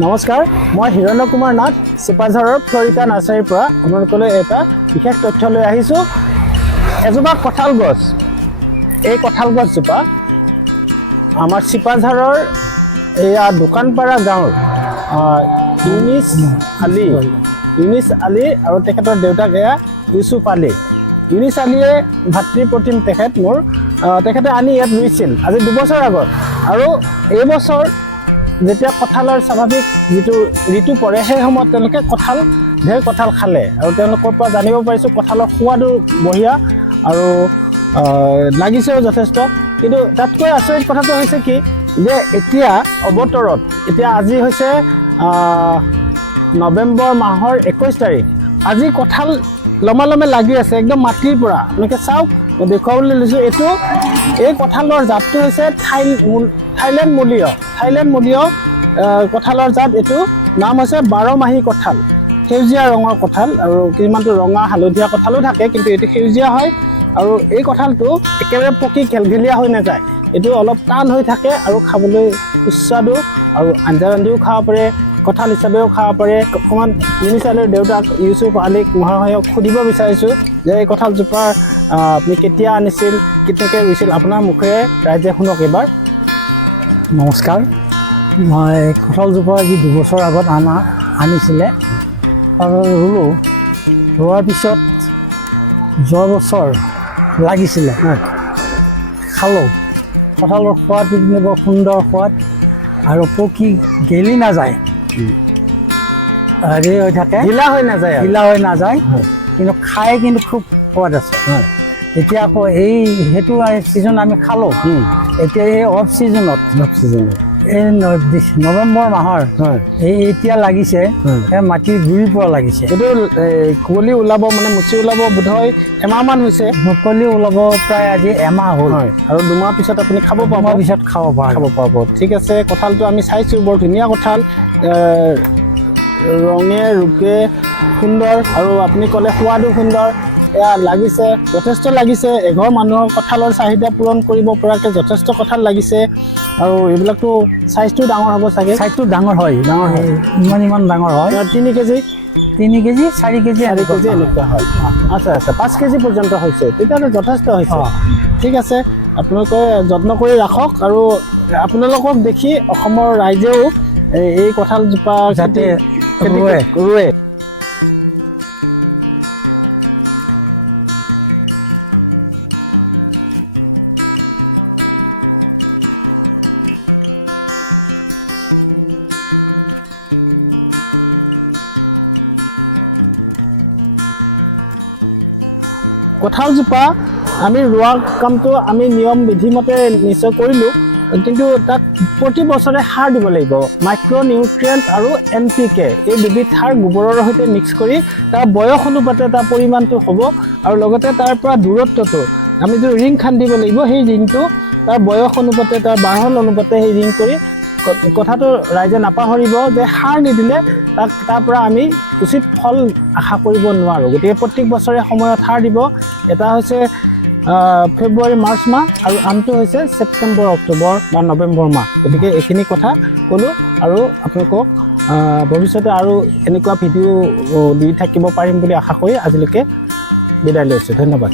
নমস্কাৰ, মই হিৰণ্য কুমাৰ নাথ চিপাঝাৰৰ ফ্লৰিকা নাৰ্চাৰীৰ পৰা আপোনালোকলৈ এটা বিশেষ তথ্য লৈ আহিছোঁ। এজোপা কঁঠাল গছ, এই কঁঠাল গছজোপা আমাৰ চিপাঝাৰৰ এয়া দোকানপাৰা গাঁৱৰ ইউনিছ আলী আৰু তেখেতৰ দেউতাক এয়া ইউচুফ আলী। ইউনিছ আলীয়ে ভাতৃপ্ৰতিম তেখেত মোৰ, তেখেতে আনি ইয়াত ৰুইছিল আজি 2 বছৰ আগত। আৰু এই বছৰ যেতিয়া কঁঠালৰ স্বাভাৱিক যিটো ঋতু পৰে সেই সময়ত তেওঁলোকে ঢেৰ কঁঠাল খালে আৰু তেওঁলোকৰ পৰা জানিব পাৰিছোঁ কঁঠালৰ সোৱাদো বঢ়িয়া আৰু লাগিছেও যথেষ্ট। কিন্তু তাতকৈ আচৰিত কথাটো হৈছে কি যে এতিয়া অৱতৰত, এতিয়া আজি হৈছে নৱেম্বৰ মাহৰ 21 তাৰিখ। আজি কঁঠাল লমালমে লাগি আছে একদম মাটিৰ পৰা। আপোনালোকে চাওক, মই দেখুৱাবলৈ লৈছোঁ। এই কঁঠালৰ জাতটো হৈছে থাইলেণ্ড মূলীয় কঁঠালৰ জাত। এইটো নাম হৈছে 12 মাহী কঁঠাল, সেউজীয়া ৰঙৰ কঁঠাল আৰু কিছুমানটো ৰঙা হালধীয়া কঁঠালো থাকে, কিন্তু এইটো সেউজীয়া হয়। আৰু এই কঁঠালটো একেবাৰে পকি ঘেলঘেলীয়া হৈ নাযায়, এইটো অলপ টান হৈ থাকে আৰু খাবলৈ সুস্বাদু আৰু আঞ্জা ৰান্ধিও খাব পাৰে, কঁঠাল হিচাপেও খাব পাৰে। অকণমান ইউনিছ আলীৰ দেউতাক ইউচুফ আলীক মহাশয়ক সুধিব বিচাৰিছোঁ যে এই কঁঠালজোপা আপুনি কেতিয়া আনিছিল, কেতিয়াকৈ ৰুইছিল, আপোনাৰ মুখেৰে ৰাইজে শুনক এবাৰ। নমস্কাৰ, মই কঁঠালজোপা আজি 2 বছৰ আগত আনিছিলে আৰু ৰুলোঁ। ৰোৱাৰ পিছত যোৱা বছৰ লাগিছিলে, খালোঁ। কঁঠালৰ সোৱাদটো বৰ সুন্দৰ সোৱাদ আৰু পকি গেলি নাযায়, হেৰি হৈ থাকে, ঢিলা হৈ নাযায়, কিন্তু খাই কিন্তু খুব সোৱাদ আছে। এতিয়া আকৌ সেইটো ছিজন আমি খালোঁ। এতিয়া এই অফ ছিজনত এই নৱেম্বৰ মাহৰ এতিয়া লাগিছে, মাটিৰ গুৰিৰ পৰা লাগিছে। এইটো কুঁৱলী ওলাব, মানে মুচি ওলাব বোধহয় এমাহমান হৈছে। মুকলি ওলাব প্ৰায় আজি এমাহ হ'ল আৰু 2 মাহ পিছত আপুনি খাব পাৰিব। ঠিক আছে, কঁঠালটো আমি চাইছোঁ, বৰ ধুনীয়া কঁঠাল, ৰঙে ৰূপে সুন্দৰ আৰু আপুনি ক'লে সোৱাদো সুন্দৰ। এয়া লাগিছে, যথেষ্ট লাগিছে। এঘৰ মানুহৰ কঁঠালৰ চাহিদা পূৰণ কৰিব পৰাকৈ যথেষ্ট কঁঠাল লাগিছে। আৰু এইবিলাকতো চাইজটো ডাঙৰ হ'ব চাগে? চাইজটো ডাঙৰ হয়, ইমান ডাঙৰ হয়। 3 কেজি, 4 কেজি এনেকুৱা হয়। আচ্ছা, 5 কেজি পৰ্যন্ত হৈছে, তেতিয়াহ'লে যথেষ্ট হৈছে। ঠিক আছে, আপোনালোকে যত্ন কৰি ৰাখক আৰু আপোনালোকক দেখি অসমৰ ৰাইজেও এই কঁঠালজোপা যাতে ৰুৱে। কঁঠালজোপা আমি ৰোৱা কামটো আমি নিয়ম বিধিমতে নিশ্চয় কৰিলোঁ, কিন্তু তাক প্ৰতি বছৰে সাৰ দিব লাগিব। মাইক্ৰ' নিউট্ৰিয়েণ্ট আৰু NPK এই দুবিধ সাৰ গোবৰৰ সৈতে মিক্স কৰি তাৰ বয়স অনুপাতে তাৰ পৰিমাণটো হ'ব। আৰু লগতে তাৰ পৰা দূৰত্বটো আমি যিটো ৰিং খান্দিব লাগিব, সেই ৰিংটো তাৰ বয়স অনুপাতে, তাৰ বাঢ়ল অনুপাতে সেই ৰিং কৰি কথাটো ৰাইজে নাপাহৰিব যে সাৰ নিদিলে তাৰ পৰা আমি উচিত ফল আশা কৰিব নোৱাৰোঁ। গতিকে প্ৰত্যেক বছৰে সময়ত সাৰ দিব। এটা হৈছে ফেব্ৰুৱাৰী মাৰ্চ মাহ আৰু আনটো হৈছে ছেপ্টেম্বৰ অক্টোবৰ বা নৱেম্বৰ মাহ। গতিকে এইখিনি কথা ক'লোঁ আৰু আপোনালোকক ভৱিষ্যতে আৰু এনেকুৱা ভিডিঅ' দি থাকিব পাৰিম বুলি আশা কৰি আজিলৈকে বিদায় লৈছোঁ। ধন্যবাদ।